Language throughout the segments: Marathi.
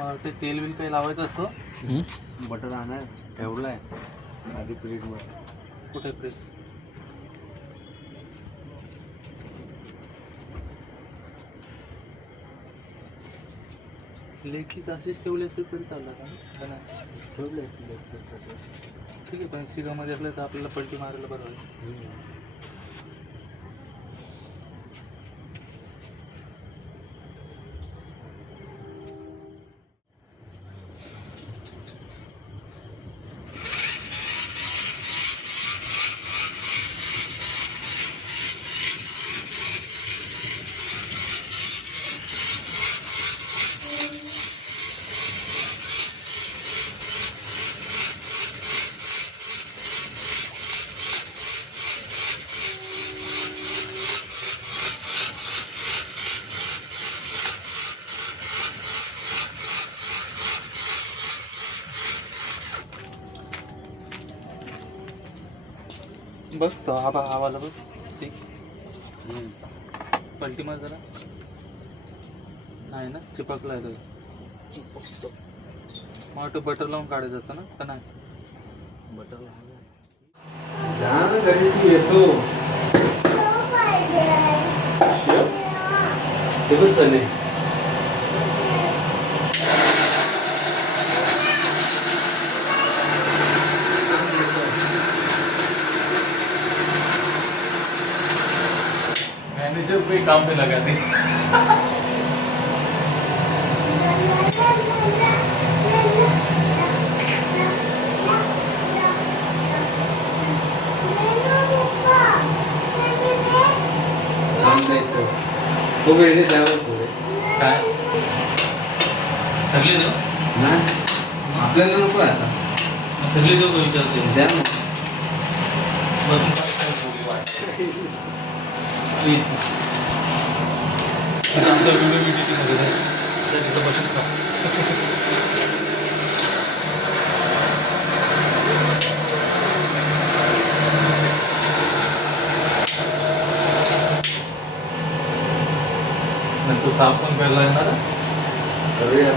मला ते तेल बिल काही लावायचं असतं. बटर आणा ठेवलं आहे आधी प्लेटवर. कुठे प्रेस? लेखीच अशीच ठेवली असते तरी चाललं का नाही? ठेवलं ठीक आहे, पण शिगामध्ये असलं तर आपल्याला पलटी मारायला बरं होईल. बघ तो आवाला बघ. सी पलटी मार जरा. नाही ना, चिपकला आहे तो. चिपकतो. मग वाटतं बटर लावून काढायचं असतं ना का नाही? बटर लावून घरी तू येतो ते पण चालेल. मैनेजर कोई काम पे लगा दी. तो वेळेस जावं पुढे काय सगळे देऊ ना आपल्याला नको आता. सगळे देऊ का विचारते? द्या मग. बसून काय पोळी वाटते. आमचा व्हिडिओ एडिटिंग मध्ये तिथं बसून खा. नंतर साफ पण करायला येणार. करूया.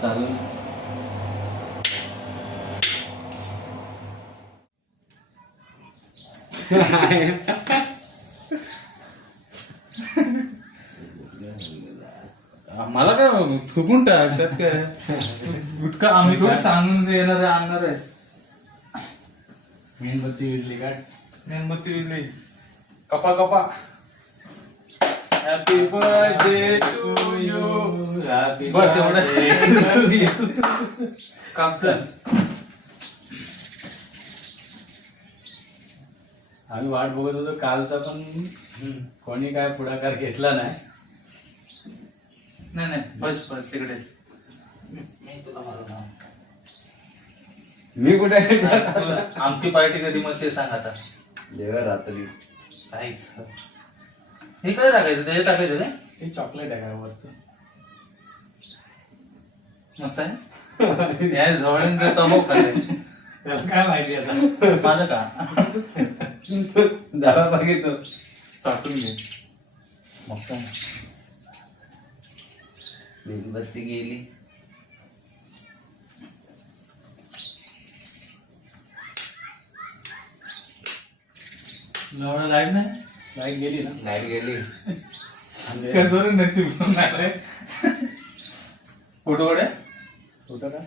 चालेल. मला काय चुकून टाक त्यात काय गुटखा आम्ही थोडी सांगून येणार आहे आणणार आहे. मेणबत्ती विजली काढ. मेणबत्ती विजली. कपा कपा. Happy birthday to you. बस एवढं कापतं. आम्ही वाट बघत होतो कालचा पण कोणी काय पुढाकार घेतला नाही. नाही बस बस तिकडे. मी तुला मारू. मी कुठे आमची पार्टी कधी मग ते सांग आता. जेव्हा रात्री काहीच. हे काय टाकायचं ते टाकायचं ना. हे चॉकलेट आहे काय वरती. मस्त आहे. या जवळून तमो काय त्याला काय माहिती आता. माझं का जरा सांगितलं चाटून घे. मस्त आहे. मेणबत्ती गेली. लाईट नाही. लाईट गेली ना. लाईट गेली. नशीब फोटो कडे कुठं काय